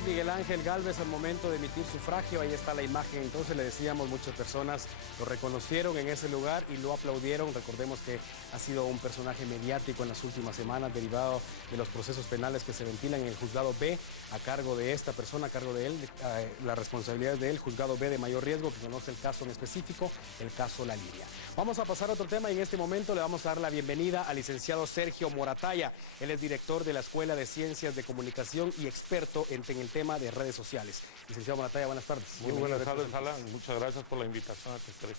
señor Miguel Ángel Gálvez al momento de emitir sufragio. Ahí está la imagen. Entonces le decíamos, muchas personas lo reconocieron en ese lugar y lo aplaudieron. Recordemos que ha sido un personaje mediático en las últimas semanas, derivado de los procesos penales que se ventilan en el juzgado B a cargo de esta persona, a cargo de él, la responsabilidad de él, juzgado B de mayor riesgo, que conoce el caso en específico, el caso La Línea. Vamos a pasar a otro tema y en este momento le vamos a dar la bienvenida al licenciado Sergio Moratalla. Él es director de la Escuela de Ciencias de Comunicación y experto en el tema de redes sociales. Licenciado Moratalla, buenas tardes. Muy buenas tardes, Alan. Muchas gracias por la invitación a T3.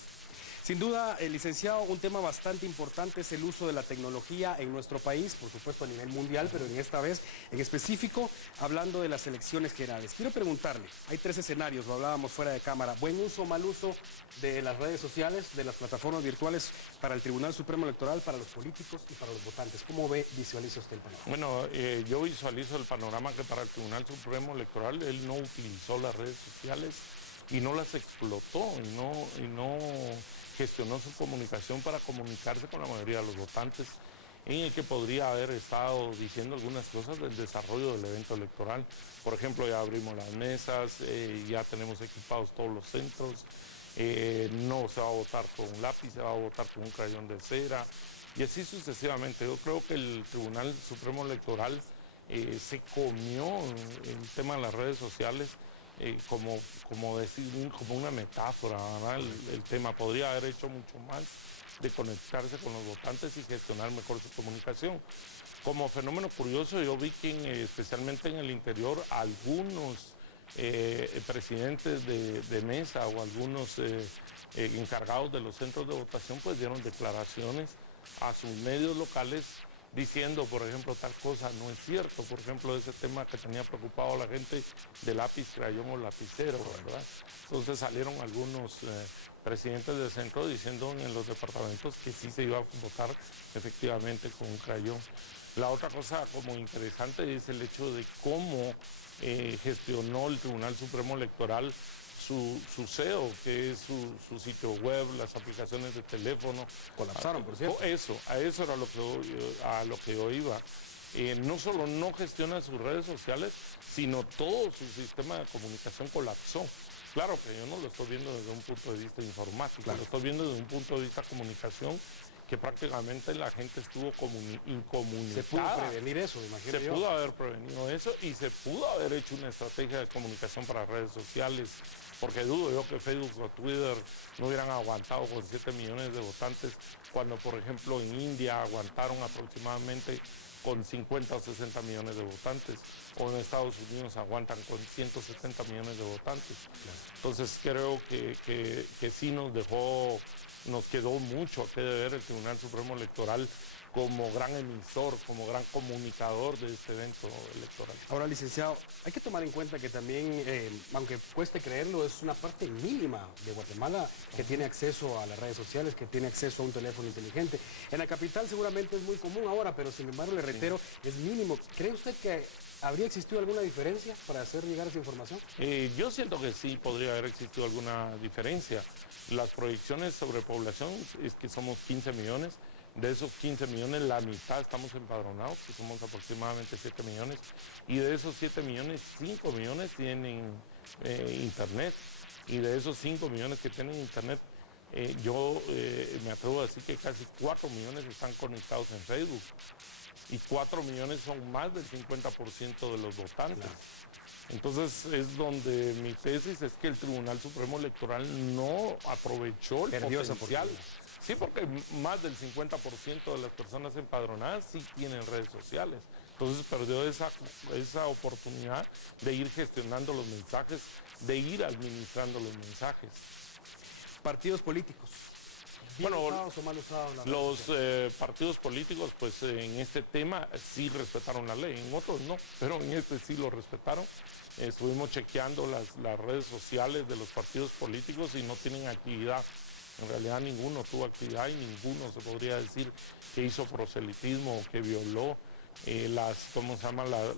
Sin duda, licenciado, un tema bastante importante es el uso de la tecnología en nuestro país, por supuesto a nivel mundial, pero en esta vez en específico, hablando de las elecciones generales. Quiero preguntarle, hay tres escenarios, lo hablábamos fuera de cámara: buen uso, mal uso de las redes sociales, de las plataformas virtuales para el Tribunal Supremo Electoral, para los políticos y para los votantes. ¿Cómo visualiza usted el panorama? Bueno, yo visualizo el panorama que para el Tribunal Supremo Electoral él no utilizó las redes sociales y no las explotó y no gestionó su comunicación para comunicarse con la mayoría de los votantes, en el que podría haber estado diciendo algunas cosas del desarrollo del evento electoral. Por ejemplo, ya abrimos las mesas, ya tenemos equipados todos los centros, no se va a votar con un lápiz, se va a votar con un crayón de cera, y así sucesivamente. Yo creo que el Tribunal Supremo Electoral se comió el tema de las redes sociales, como una metáfora, ¿verdad? El tema podría haber hecho mucho más de conectarse con los votantes y gestionar mejor su comunicación. Como fenómeno curioso, yo vi que especialmente en el interior algunos presidentes de mesa o algunos encargados de los centros de votación pues dieron declaraciones a sus medios locales diciendo, por ejemplo, tal cosa no es cierto. Por ejemplo, ese tema que tenía preocupado a la gente de lápiz, crayón o lapicero, ¿verdad? Entonces salieron algunos presidentes del centro diciendo en los departamentos que sí se iba a votar efectivamente con un crayón. La otra cosa como interesante es el hecho de cómo gestionó el Tribunal Supremo Electoral su SEO, que es su sitio web, las aplicaciones de teléfono. Colapsaron, por cierto. A eso era a lo que yo iba. No solo no gestiona sus redes sociales, sino todo su sistema de comunicación colapsó. Claro que yo no lo estoy viendo desde un punto de vista informático, claro. Lo estoy viendo desde un punto de vista de comunicación, que prácticamente la gente estuvo incomunicada. Se pudo prevenir eso, imagino yo. Se pudo haber prevenido eso y se pudo haber hecho una estrategia de comunicación para redes sociales, porque dudo yo que Facebook o Twitter no hubieran aguantado con 7 millones de votantes, cuando por ejemplo en India aguantaron aproximadamente con 50 o 60 millones de votantes, o en Estados Unidos aguantan con 170 millones de votantes. Entonces creo que sí nos quedó mucho que deber el Tribunal Supremo Electoral como gran emisor, como gran comunicador de este evento electoral. Ahora, licenciado, hay que tomar en cuenta que también, aunque cueste creerlo, es una parte mínima de Guatemala que tiene acceso a las redes sociales, que tiene acceso a un teléfono inteligente. En la capital seguramente es muy común ahora, pero sin embargo, le reitero, es mínimo. ¿Cree usted que habría existido alguna diferencia para hacer llegar esa información? Yo siento que sí podría haber existido alguna diferencia. Las proyecciones sobre población es que somos 15 millones. De esos 15 millones, la mitad estamos empadronados, que somos aproximadamente 7 millones. Y de esos 7 millones, 5 millones tienen internet. Y de esos 5 millones que tienen internet, yo me atrevo a decir que casi 4 millones están conectados en Facebook. Y 4 millones son más del 50% de los votantes. Claro. Entonces es donde mi tesis es que el Tribunal Supremo Electoral no aprovechó el potencial. Sí, porque más del 50% de las personas empadronadas sí tienen redes sociales. Entonces perdió esa oportunidad de ir gestionando los mensajes, de ir administrando los mensajes. Partidos políticos. Bueno, usados o mal usados los partidos políticos, pues en este tema sí respetaron la ley, en otros no, pero en este sí lo respetaron. Estuvimos chequeando las redes sociales de los partidos políticos y no tienen actividad. En realidad ninguno tuvo actividad y ninguno se podría decir que hizo proselitismo o que violó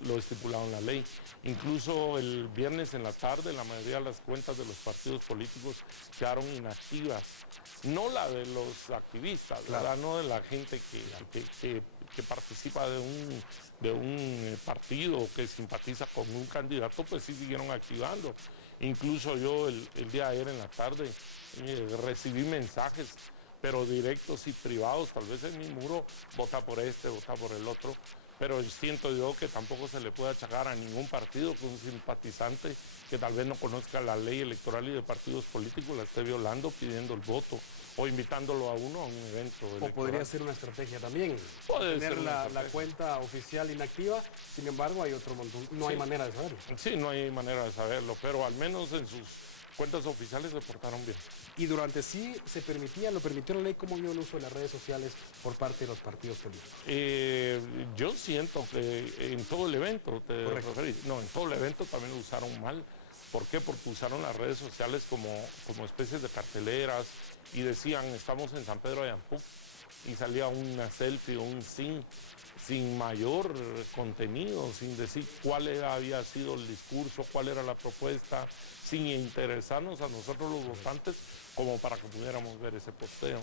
lo estipulado en la ley. Incluso el viernes en la tarde la mayoría de las cuentas de los partidos políticos quedaron inactivas. No la de los activistas, claro. ¿Verdad? No de la gente que que participa de un partido que simpatiza con un candidato, pues sí siguieron activando. Incluso yo el día de ayer en la tarde recibí mensajes, pero directos y privados, tal vez en mi muro, vota por este, vota por el otro, pero siento yo que tampoco se le puede achacar a ningún partido que un simpatizante que tal vez no conozca la ley electoral y de partidos políticos la esté violando, pidiendo el voto o invitándolo a uno a un evento electoral. O podría ser una estrategia también, Puede tener ser la cuenta oficial inactiva, sin embargo hay otro montón, no hay manera de saberlo. Sí, no hay manera de saberlo, pero al menos en sus cuentas oficiales se portaron bien. Y durante sí se permitía, lo permitió la ley, ¿cómo vio el uso de las redes sociales por parte de los partidos políticos? Yo siento que en todo el evento, te Correcto. referís, no, en todo el evento también lo usaron mal. ¿Por qué? Porque usaron las redes sociales como especies de carteleras y decían, estamos en San Pedro de Ampuc, y salía una selfie o un sin mayor contenido, sin decir cuál había sido el discurso, cuál era la propuesta, sin interesarnos a nosotros los votantes como para que pudiéramos ver ese posteo.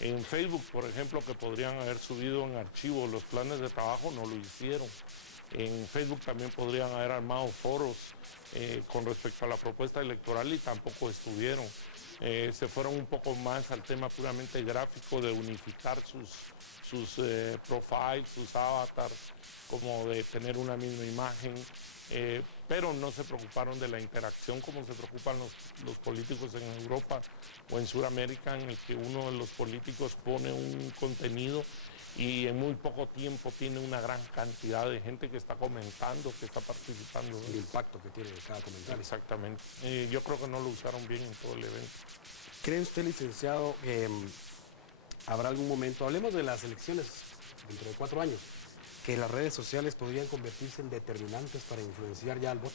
En Facebook, por ejemplo, que podrían haber subido en archivo los planes de trabajo, no lo hicieron. En Facebook también podrían haber armado foros con respecto a la propuesta electoral y tampoco estuvieron. Se fueron un poco más al tema puramente gráfico de unificar sus profiles, sus avatars, como de tener una misma imagen, pero no se preocuparon de la interacción como se preocupan los políticos en Europa o en Sudamérica, en el que uno de los políticos pone un contenido y en muy poco tiempo tiene una gran cantidad de gente que está comentando, que está participando. El impacto que tiene cada comentario. Exactamente. Yo creo que no lo usaron bien en todo el evento. ¿Cree usted, licenciado, que habrá algún momento, hablemos de las elecciones dentro de 4 años, que las redes sociales podrían convertirse en determinantes para influenciar ya al voto?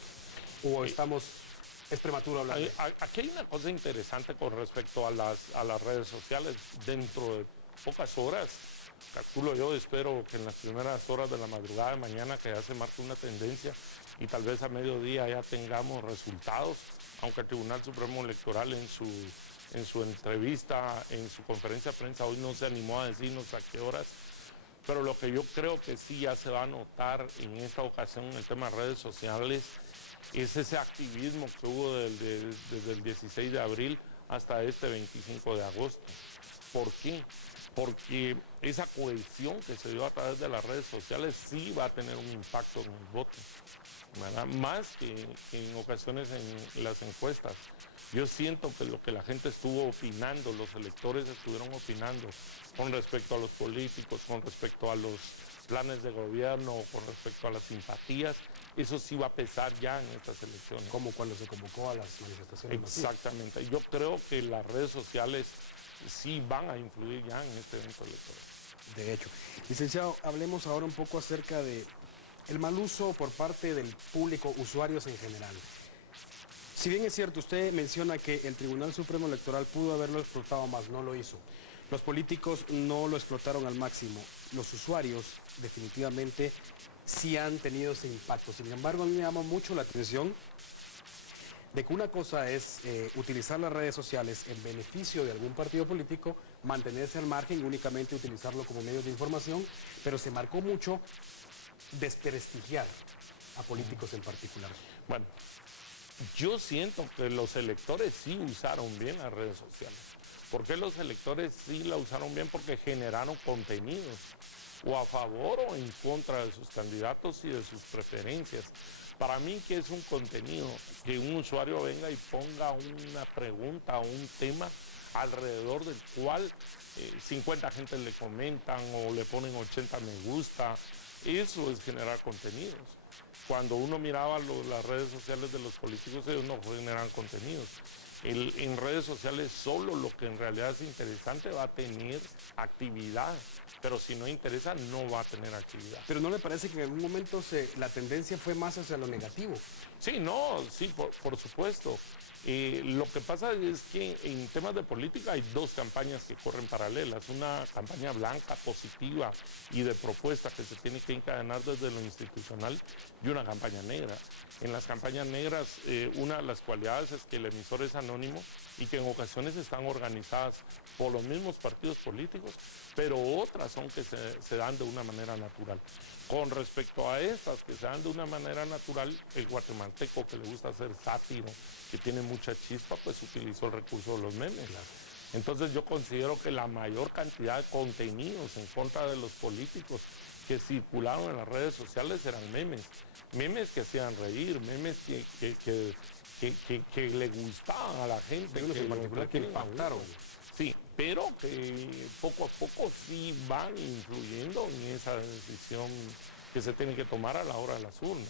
¿O es prematuro hablar de eso? Aquí hay una cosa interesante con respecto a las redes sociales. Dentro de pocas horas, calculo yo, espero que en las primeras horas de la madrugada de mañana que ya se marque una tendencia y tal vez a mediodía ya tengamos resultados, aunque el Tribunal Supremo Electoral en su entrevista, en su conferencia de prensa hoy no se animó a decirnos a qué horas, pero lo que yo creo que sí ya se va a notar en esta ocasión en el tema de redes sociales es ese activismo que hubo desde el 16 de abril hasta este 25 de agosto. ¿Por qué? Porque esa cohesión que se dio a través de las redes sociales sí va a tener un impacto en el voto, ¿verdad? Más que en ocasiones en las encuestas. Yo siento que lo que la gente estuvo opinando, los electores estuvieron opinando con respecto a los políticos, con respecto a los planes de gobierno, con respecto a las simpatías, eso sí va a pesar ya en estas elecciones. Como cuando se convocó a las manifestaciones masivas. Exactamente. Yo creo que las redes sociales sí van a influir ya en este evento electoral. De hecho. Licenciado, hablemos ahora un poco acerca de el mal uso por parte del público, usuarios en general. Si bien es cierto, usted menciona que el Tribunal Supremo Electoral pudo haberlo explotado más, no lo hizo. Los políticos no lo explotaron al máximo. Los usuarios definitivamente sí han tenido ese impacto. Sin embargo, a mí me llama mucho la atención de que una cosa es utilizar las redes sociales en beneficio de algún partido político, mantenerse al margen y únicamente utilizarlo como medio de información, pero se marcó mucho desprestigiar a políticos en particular. Bueno, yo siento que los electores sí usaron bien las redes sociales. ¿Por qué los electores sí la usaron bien? Porque generaron contenidos, o a favor o en contra de sus candidatos y de sus preferencias. Para mí, ¿qué es un contenido? Que un usuario venga y ponga una pregunta o un tema alrededor del cual 50 gente le comentan o le ponen 80 me gusta. Eso es generar contenidos. Cuando uno miraba las redes sociales de los políticos, ellos no generan contenidos. En redes sociales solo lo que en realidad es interesante va a tener actividad, pero si no interesa no va a tener actividad. Pero ¿no le parece que en algún momento la tendencia fue más hacia lo negativo? Sí, no, sí, por supuesto. Lo que pasa es que en temas de política hay dos campañas que corren paralelas. Una campaña blanca, positiva y de propuesta que se tiene que encadenar desde lo institucional y una campaña negra. En las campañas negras, una de las cualidades es que el emisor es anónimo anónimo y que en ocasiones están organizadas por los mismos partidos políticos, pero otras son que se dan de una manera natural. Con respecto a estas que se dan de una manera natural, el guatemalteco que le gusta hacer sátiro, que tiene mucha chispa, pues utilizó el recurso de los memes. Entonces yo considero que la mayor cantidad de contenidos en contra de los políticos que circularon en las redes sociales eran memes. Memes que hacían reír, memes que le gustaban a la gente. Memes en particular que impactaron. Sí, pero que poco a poco sí van influyendo en esa decisión que se tiene que tomar a la hora de las urnas.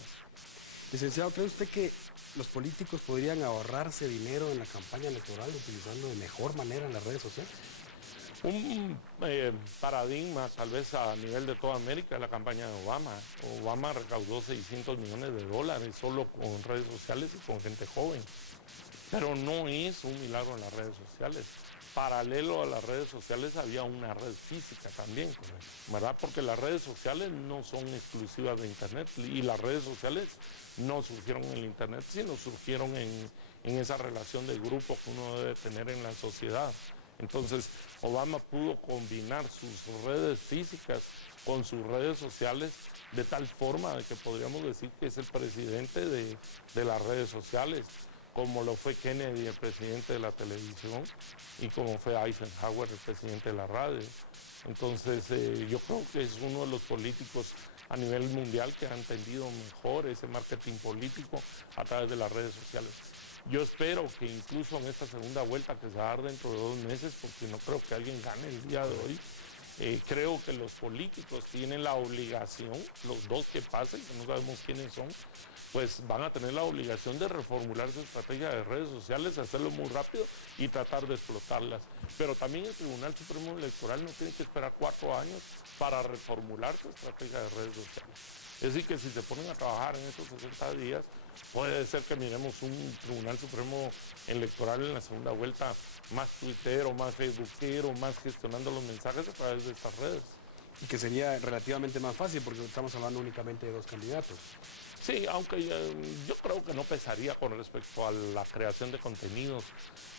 Licenciado, ¿cree usted que los políticos podrían ahorrarse dinero en la campaña electoral utilizando de mejor manera las redes sociales? Un paradigma tal vez a nivel de toda América es la campaña de Obama. Obama recaudó $600 millones solo con redes sociales y con gente joven. Pero no es un milagro en las redes sociales. Paralelo a las redes sociales había una red física también, ¿verdad? Porque las redes sociales no son exclusivas de Internet y las redes sociales no surgieron en el Internet, sino surgieron en esa relación de grupo que uno debe tener en la sociedad. Entonces, Obama pudo combinar sus redes físicas con sus redes sociales de tal forma de que podríamos decir que es el presidente de las redes sociales, como lo fue Kennedy, el presidente de la televisión, y como fue Eisenhower, el presidente de la radio. Entonces, yo creo que es uno de los políticos a nivel mundial que han entendido mejor ese marketing político a través de las redes sociales. Yo espero que incluso en esta segunda vuelta que se va a dar dentro de 2 meses, porque no creo que alguien gane el día de hoy, creo que los políticos tienen la obligación, los dos que pasen, que no sabemos quiénes son, pues van a tener la obligación de reformular su estrategia de redes sociales, hacerlo muy rápido y tratar de explotarlas. Pero también el Tribunal Supremo Electoral no tiene que esperar 4 años para reformular su estrategia de redes sociales. Es decir, que si se ponen a trabajar en estos 60 días, puede ser que miremos un Tribunal Supremo Electoral en la segunda vuelta más tuitero, más facebookero, más gestionando los mensajes a través de estas redes. Y que sería relativamente más fácil porque estamos hablando únicamente de 2 candidatos. Sí, aunque yo creo que no pesaría con respecto a la creación de contenidos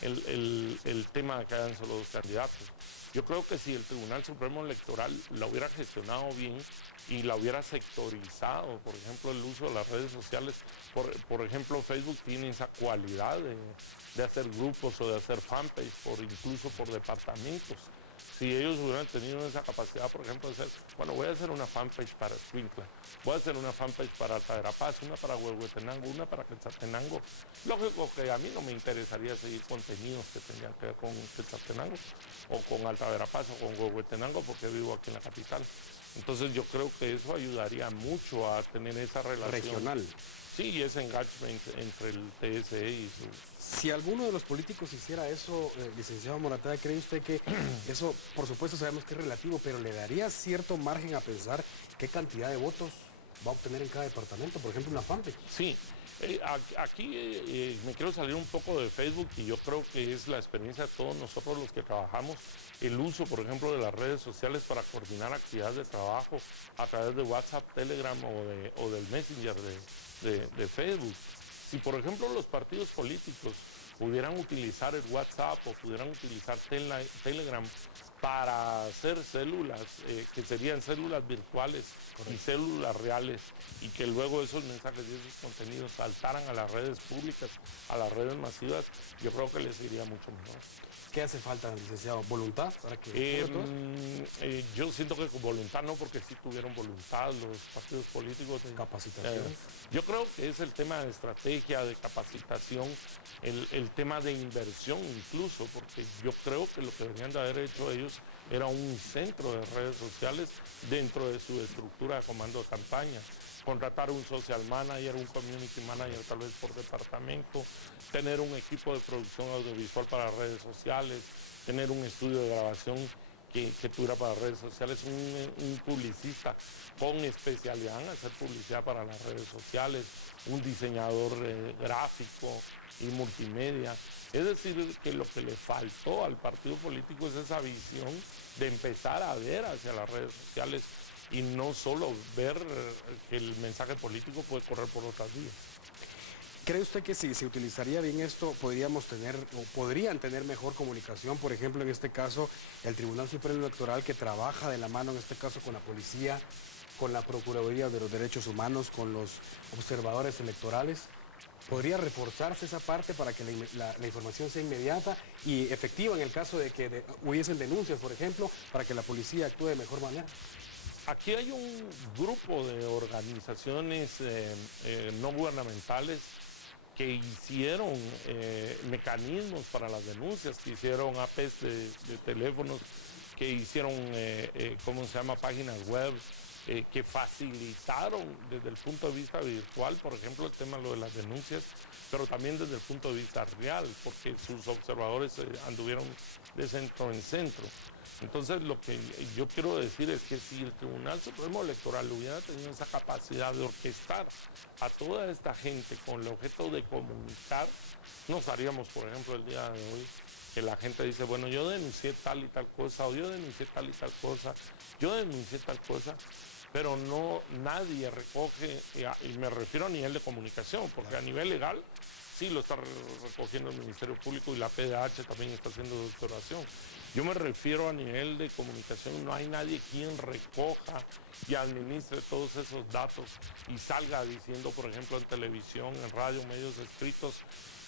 el tema de que hayan solo 2 candidatos. Yo creo que si el Tribunal Supremo Electoral la hubiera gestionado bien y la hubiera sectorizado, por ejemplo, el uso de las redes sociales, por ejemplo, Facebook tiene esa cualidad de hacer grupos o de hacer fanpage, incluso por departamentos. Si ellos hubieran tenido esa capacidad, por ejemplo, de hacer, bueno, voy a hacer una fanpage para Escuintla, voy a hacer una fanpage para Alta Verapaz, una para Huehuetenango, una para Quetzaltenango. Lógico que a mí no me interesaría seguir contenidos que tendrían que ver con Quetzaltenango, o con Alta Verapaz, o con Huehuetenango, porque vivo aquí en la capital. Entonces yo creo que eso ayudaría mucho a tener esa relación Regional. Sí, y ese engagement entre el TSE y su... Si alguno de los políticos hiciera eso, licenciado Morataya, ¿cree usted que eso, por supuesto sabemos que es relativo, pero le daría cierto margen a pensar qué cantidad de votos va a obtener en cada departamento? Por ejemplo, una fanpage. Sí, aquí me quiero salir un poco de Facebook y yo creo que es la experiencia de todos nosotros los que trabajamos, el uso, por ejemplo, de las redes sociales para coordinar actividades de trabajo a través de WhatsApp, Telegram o del Messenger de Facebook. Si, por ejemplo, los partidos políticos pudieran utilizar el WhatsApp o pudieran utilizar Telegram para hacer células, que serían células virtuales y células reales, y que luego esos mensajes y esos contenidos saltaran a las redes públicas, a las redes masivas, yo creo que les iría mucho mejor. ¿Qué hace falta, licenciado? ¿Voluntad para que yo siento que con voluntad no, porque sí tuvieron voluntad los partidos políticos. Capacitación. Yo creo que es el tema de estrategia, de capacitación, el tema de inversión incluso, porque yo creo que lo que deberían de haber hecho ellos era un centro de redes sociales dentro de su estructura de comando de campaña. Contratar un social manager, un community manager tal vez por departamento, tener un equipo de producción audiovisual para redes sociales, tener un estudio de grabación que tuviera para redes sociales, un publicista con especialidad en hacer publicidad para las redes sociales, un diseñador gráfico y multimedia. Es decir, que lo que le faltó al partido político es esa visión de empezar a ver hacia las redes sociales y no solo ver que el mensaje político puede correr por otras vías. ¿Cree usted que si se utilizaría bien esto, podríamos tener o podrían tener mejor comunicación? Por ejemplo, en este caso, el Tribunal Supremo Electoral, que trabaja de la mano, en este caso, con la policía, con la Procuraduría de los Derechos Humanos, con los observadores electorales. ¿Podría reforzarse esa parte para que la información sea inmediata y efectiva en el caso de que hubiesen denuncias, por ejemplo, para que la policía actúe de mejor manera? Aquí hay un grupo de organizaciones no gubernamentales que hicieron mecanismos para las denuncias, que hicieron APs de teléfonos, que hicieron, ¿cómo se llama?, páginas web, que facilitaron desde el punto de vista virtual, por ejemplo, el tema de lo de las denuncias, pero también desde el punto de vista real, porque sus observadores anduvieron de centro en centro. Entonces, lo que yo quiero decir es que si el Tribunal Supremo Electoral hubiera tenido esa capacidad de orquestar a toda esta gente con el objeto de comunicar, no estaríamos, por ejemplo, el día de hoy, que la gente dice, bueno, yo denuncié tal y tal cosa, o yo denuncié tal y tal cosa, yo denuncié tal cosa, pero no, nadie recoge, y me refiero a nivel de comunicación, porque a nivel legal sí lo está recogiendo el Ministerio Público y la PDH también está haciendo doctoración. Yo me refiero a nivel de comunicación, no hay nadie quien recoja y administre todos esos datos y salga diciendo, por ejemplo, en televisión, en radio, medios escritos,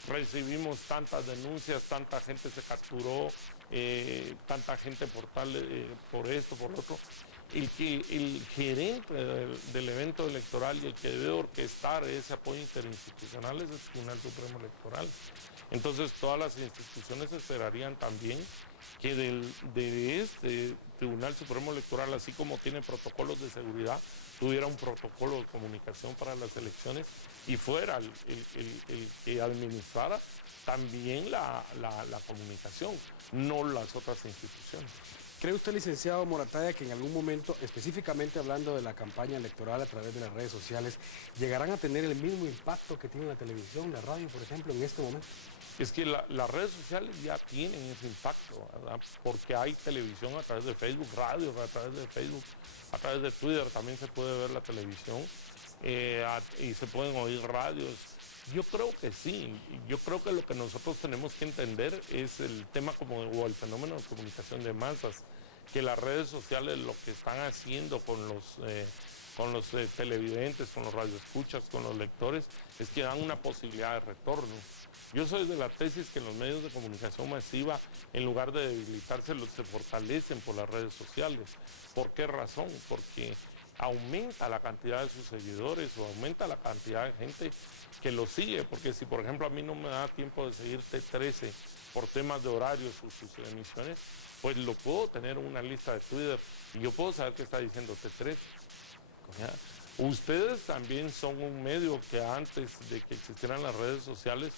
recibimos tantas denuncias, tanta gente se capturó, tanta gente por esto, por lo otro. El gerente del evento electoral y el que debe orquestar ese apoyo interinstitucional es el Tribunal Supremo Electoral. Entonces todas las instituciones esperarían también que de este Tribunal Supremo Electoral, así como tiene protocolos de seguridad, tuviera un protocolo de comunicación para las elecciones y fuera el que administrara también la comunicación, no las otras instituciones. ¿Cree usted, licenciado Moratalla, que en algún momento, específicamente hablando de la campaña electoral a través de las redes sociales, llegarán a tener el mismo impacto que tiene la televisión, la radio, por ejemplo, en este momento? Es que las redes sociales ya tienen ese impacto, ¿verdad? Porque hay televisión a través de Facebook, radio a través de Facebook, a través de Twitter también se puede ver la televisión y se pueden oír radios. Yo creo que sí, yo creo que lo que nosotros tenemos que entender es el tema o el fenómeno de comunicación de masas, que las redes sociales lo que están haciendo con los televidentes, con los radioescuchas, con los lectores, es que dan una posibilidad de retorno. Yo soy de la tesis que los medios de comunicación masiva, en lugar de debilitarse, se fortalecen por las redes sociales. ¿Por qué razón? Porque aumenta la cantidad de sus seguidores o aumenta la cantidad de gente que lo sigue. Porque si, por ejemplo, a mí no me da tiempo de seguir T13 por temas de horarios o sus emisiones, pues lo puedo tener en una lista de Twitter y yo puedo saber qué está diciendo T13. ¿Ya? Ustedes también son un medio que antes de que existieran las redes sociales,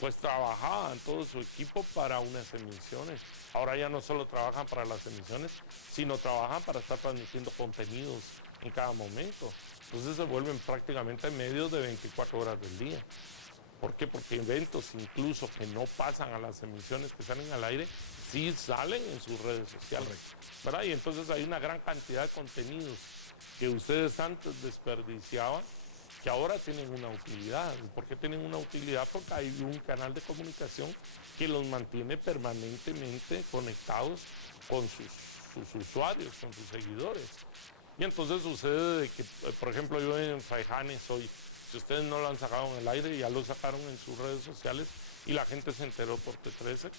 pues trabajaban todo su equipo para unas emisiones. Ahora ya no solo trabajan para las emisiones, sino trabajan para estar transmitiendo contenidos en cada momento. Entonces se vuelven prácticamente medios de 24 horas del día. ¿Por qué? Porque eventos incluso que no pasan a las emisiones que salen al aire, sí salen en sus redes sociales, ¿verdad? Y entonces hay una gran cantidad de contenidos que ustedes antes desperdiciaban, que ahora tienen una utilidad. ¿Por qué tienen una utilidad? Porque hay un canal de comunicación que los mantiene permanentemente conectados con sus usuarios, con sus seguidores. Y entonces sucede de que, por ejemplo, yo en Fraijanes hoy, si ustedes no lo han sacado en el aire, ya lo sacaron en sus redes sociales y la gente se enteró por T13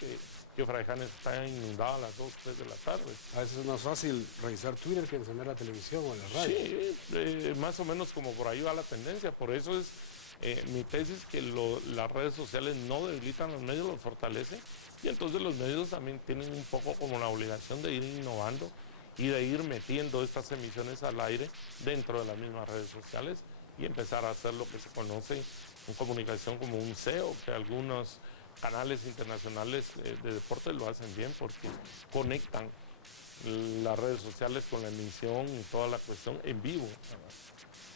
que Fraijanes está inundado a las 2, 3 de la tarde. A veces es más fácil revisar Twitter que encender la televisión o la radio. Sí, más o menos como por ahí va la tendencia. Por eso es mi tesis que las redes sociales no debilitan los medios, los fortalecen. Y entonces los medios también tienen un poco como la obligación de ir innovando y de ir metiendo estas emisiones al aire dentro de las mismas redes sociales y empezar a hacer lo que se conoce en comunicación como un SEO, que algunos canales internacionales de deporte lo hacen bien porque conectan las redes sociales con la emisión y toda la cuestión en vivo.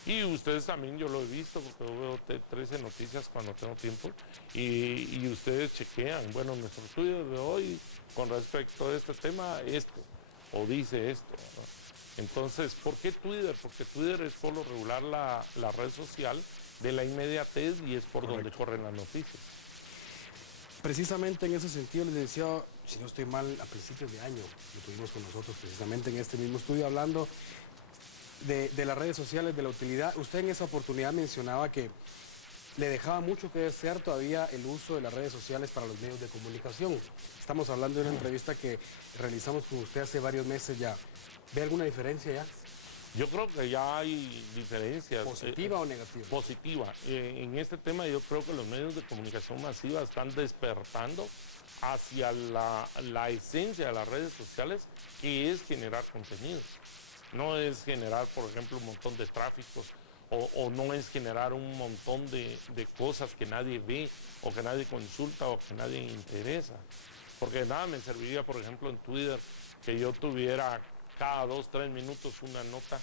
Y ustedes también, yo lo he visto porque yo veo T13 Noticias cuando tengo tiempo y ustedes chequean, bueno, nuestro estudio de hoy con respecto a este tema, esto, o dice esto, ¿no? Entonces, ¿por qué Twitter? Porque Twitter es por lo regular la red social de la inmediatez y es por donde Correcto. corren las noticias. Precisamente en ese sentido, les decía, si no estoy mal, a principios de año lo tuvimos con nosotros precisamente en este mismo estudio hablando de las redes sociales, de la utilidad. Usted en esa oportunidad mencionaba que le dejaba mucho que desear todavía el uso de las redes sociales para los medios de comunicación. Estamos hablando de una entrevista que realizamos con usted hace varios meses ya. ¿Ve alguna diferencia ya? Yo creo que ya hay diferencias. ¿Positiva o negativa? Positiva. En este tema yo creo que los medios de comunicación masiva están despertando hacia la esencia de las redes sociales, que es generar contenido. No es generar, por ejemplo, un montón de tráficos o no es generar un montón de cosas que nadie ve o que nadie consulta o que nadie interesa. Porque nada me serviría, por ejemplo, en Twitter, que yo tuviera cada 2, 3 minutos una nota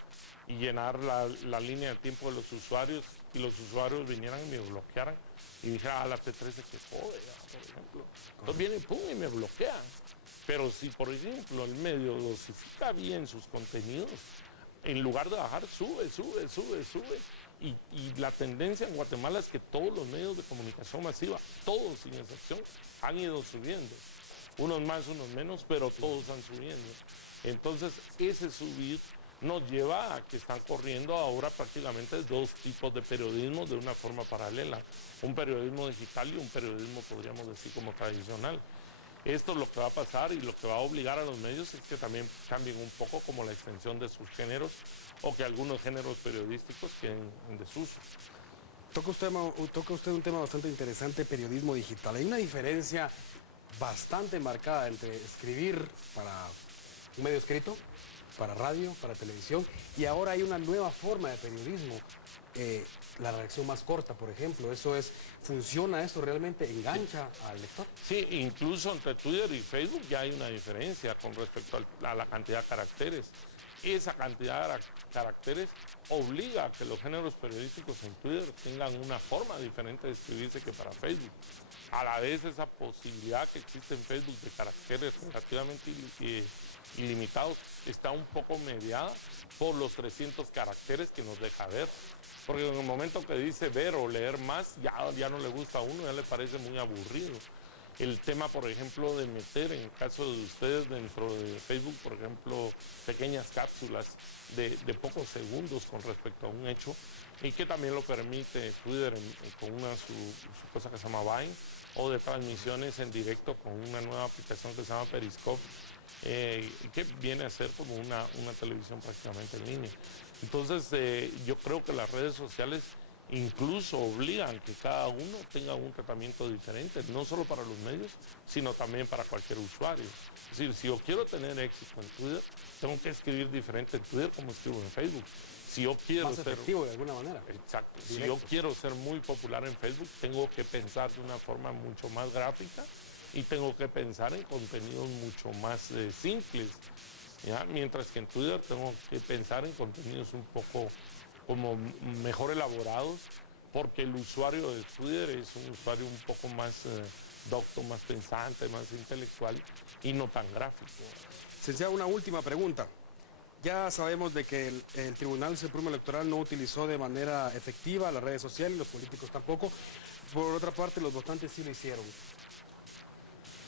y llenar la línea de tiempo de los usuarios y los usuarios vinieran y me bloquearan y dijera, la P13 que jode, por ejemplo. Entonces viene pum y me bloquean. Pero si, por ejemplo, el medio dosifica bien sus contenidos, en lugar de bajar, sube. Y la tendencia en Guatemala es que todos los medios de comunicación masiva, todos sin excepción, han ido subiendo. Unos más, unos menos, pero todos han subiendo. Entonces, ese subir nos lleva a que están corriendo ahora prácticamente dos tipos de periodismo de una forma paralela. Un periodismo digital y un periodismo, podríamos decir, como tradicional. Esto es lo que va a pasar y lo que va a obligar a los medios es que también cambien un poco como la extensión de sus géneros o que algunos géneros periodísticos queden en desuso. Toca usted un tema bastante interesante, periodismo digital. Hay una diferencia bastante marcada entre escribir para un medio escrito, para radio, para televisión, y ahora hay una nueva forma de periodismo, la redacción más corta, por ejemplo. ¿Funciona eso realmente? ¿Engancha al lector? Sí, incluso entre Twitter y Facebook ya hay una diferencia con respecto a la cantidad de caracteres. Esa cantidad de caracteres obliga a que los géneros periodísticos en Twitter tengan una forma diferente de escribirse que para Facebook. A la vez, esa posibilidad que existe en Facebook de caracteres relativamente ilimitados está un poco mediada por los 300 caracteres que nos deja ver. Porque en el momento que dice ver o leer más, ya no le gusta a uno, ya le parece muy aburrido. El tema, por ejemplo, de meter, en el caso de ustedes, dentro de Facebook, por ejemplo, pequeñas cápsulas de pocos segundos con respecto a un hecho, y que también lo permite Twitter con su cosa que se llama Vine, o de transmisiones en directo con una nueva aplicación que se llama Periscope, que viene a ser como una televisión prácticamente en línea. Entonces, yo creo que las redes sociales incluso obligan que cada uno tenga un tratamiento diferente, no solo para los medios, sino también para cualquier usuario. Es decir, si yo quiero tener éxito en Twitter, tengo que escribir diferente en Twitter como escribo en Facebook. Si yo quiero más efectivo de alguna manera. Exacto. Directo. Si yo quiero ser muy popular en Facebook, tengo que pensar de una forma mucho más gráfica y tengo que pensar en contenidos mucho más simples, ¿ya? Mientras que en Twitter tengo que pensar en contenidos un poco como mejor elaborados, porque el usuario de Twitter es un usuario un poco más docto, más pensante, más intelectual y no tan gráfico. Licenciado, una última pregunta. Ya sabemos de que el Tribunal Supremo Electoral no utilizó de manera efectiva las redes sociales, los políticos tampoco. Por otra parte, los votantes sí lo hicieron.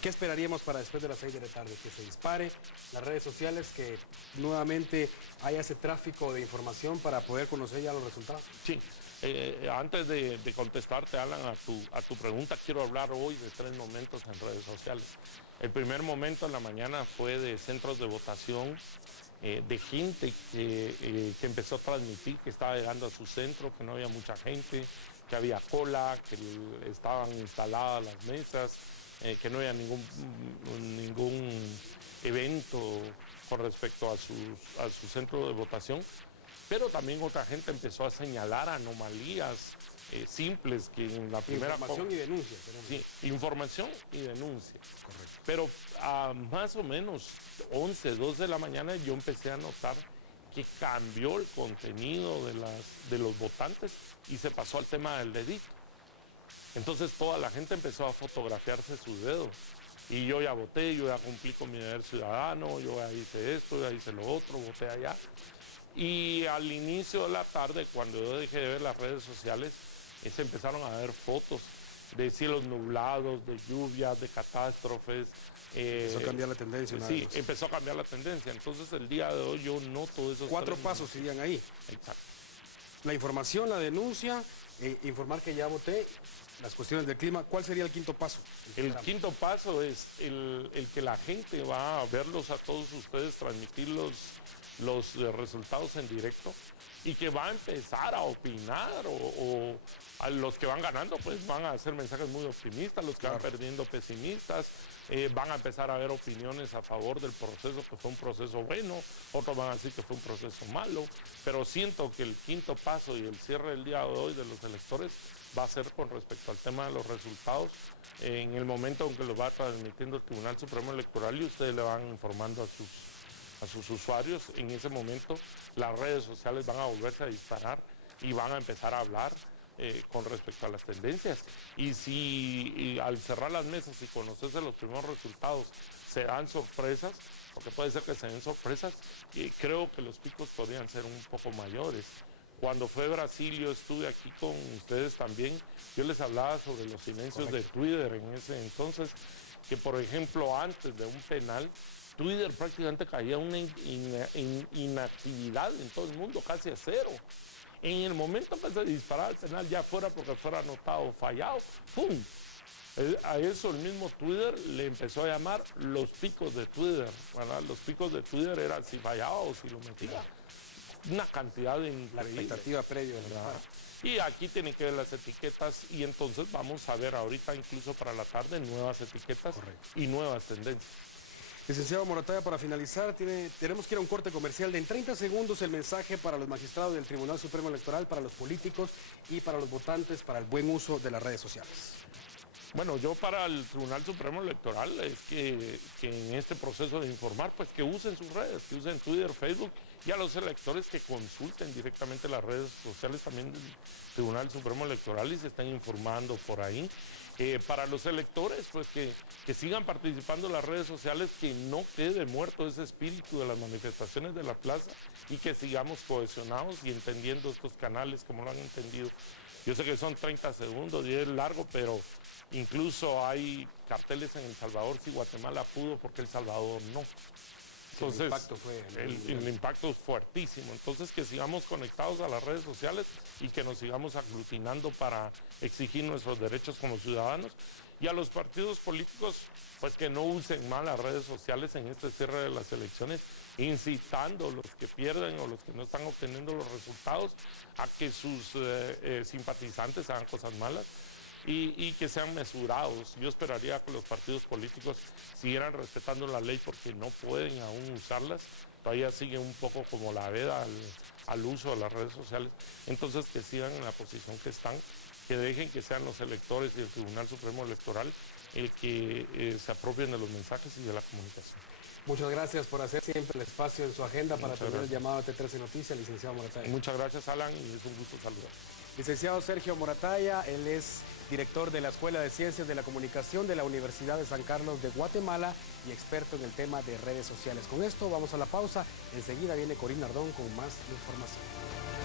¿Qué esperaríamos para después de las 6 de la tarde? Que se dispare las redes sociales, que nuevamente haya ese tráfico de información para poder conocer ya los resultados. Sí, antes de contestarte, Alan, a tu pregunta, quiero hablar hoy de 3 momentos en redes sociales. El primer momento en la mañana fue de centros de votación, de gente que empezó a transmitir que estaba llegando a su centro, que no había mucha gente, que había cola, que estaban instaladas las mesas, que no había ningún evento con respecto a su centro de votación. Pero también otra gente empezó a señalar anomalías simples que en la primera... Información y denuncia. Sí, información y denuncia. Correcto. Pero a más o menos 11, 12 de la mañana yo empecé a notar que cambió el contenido de los votantes y se pasó al tema del dedito. Entonces toda la gente empezó a fotografiarse sus dedos. Y yo ya voté, yo ya cumplí con mi deber ciudadano, yo ya hice esto, ya hice lo otro, voté allá. Y al inicio de la tarde, cuando yo dejé de ver las redes sociales, se empezaron a ver fotos de cielos nublados, de lluvias, de catástrofes. Empezó a cambiar la tendencia. Sí, empezó a cambiar la tendencia. Entonces el día de hoy yo noto esos 4 pasos serían ahí. Exacto. La información, la denuncia, informar que ya voté, las cuestiones del clima. ¿Cuál sería el quinto paso? El quinto paso es el que la gente va a verlos a todos ustedes, transmitir los resultados en directo y que va a empezar a opinar o a los que van ganando pues van a hacer mensajes muy optimistas, los que van perdiendo pesimistas, van a empezar a ver opiniones a favor del proceso, que fue un proceso bueno, otros van a decir que fue un proceso malo, pero siento que el quinto paso y el cierre del día de hoy de los electores va a ser con respecto al tema de los resultados en el momento en que lo va transmitiendo el Tribunal Supremo Electoral y ustedes le van informando a sus usuarios. En ese momento las redes sociales van a volverse a disparar y van a empezar a hablar con respecto a las tendencias. Y si al cerrar las mesas y conocerse los primeros resultados se dan sorpresas, porque puede ser que se den sorpresas, creo que los picos podrían ser un poco mayores. Cuando fue Brasil, yo estuve aquí con ustedes también, yo les hablaba sobre los silencios de Twitter en ese entonces, que por ejemplo antes de un penal, Twitter prácticamente caía una inactividad en todo el mundo, casi a cero. En el momento que se disparaba el penal, ya fuera porque fuera anotado o fallado, ¡pum! A eso el mismo Twitter le empezó a llamar los picos de Twitter, ¿verdad? Los picos de Twitter eran si fallaba o si lo metía. Una cantidad de increíble. La expectativa previa, ¿verdad? Y aquí tienen que ver las etiquetas y entonces vamos a ver ahorita incluso para la tarde nuevas etiquetas y nuevas tendencias. Licenciado Morataya, para finalizar, tenemos que ir a un corte comercial de en 30 segundos el mensaje para los magistrados del Tribunal Supremo Electoral, para los políticos y para los votantes, para el buen uso de las redes sociales. Bueno, yo para el Tribunal Supremo Electoral es que en este proceso de informar, pues que usen sus redes, que usen Twitter, Facebook, y a los electores que consulten directamente las redes sociales también del Tribunal Supremo Electoral y se estén informando por ahí. Para los electores, pues que sigan participando en las redes sociales, que no quede muerto ese espíritu de las manifestaciones de la plaza y que sigamos cohesionados y entendiendo estos canales como lo han entendido. Yo sé que son 30 segundos y es largo, pero incluso hay carteles en El Salvador si Guatemala pudo, porque El Salvador no. Entonces, el impacto es fuertísimo. Entonces, que sigamos conectados a las redes sociales y que nos sigamos aglutinando para exigir nuestros derechos como ciudadanos. Y a los partidos políticos, pues que no usen mal las redes sociales en este cierre de las elecciones, incitando a los que pierden o los que no están obteniendo los resultados a que sus simpatizantes hagan cosas malas. Y que sean mesurados. Yo esperaría que los partidos políticos siguieran respetando la ley porque no pueden aún usarlas. Todavía sigue un poco como la veda al uso de las redes sociales. Entonces que sigan en la posición que están, que dejen que sean los electores y el Tribunal Supremo Electoral el que se apropien de los mensajes y de la comunicación. Muchas gracias por hacer siempre el espacio en su agenda para atender el llamado a T13 Noticias, licenciado Morataya. Muchas gracias, Alan, y es un gusto saludar. Licenciado Sergio Morataya, él es director de la Escuela de Ciencias de la Comunicación de la Universidad de San Carlos de Guatemala y experto en el tema de redes sociales. Con esto vamos a la pausa. Enseguida viene Corín Ardón con más información.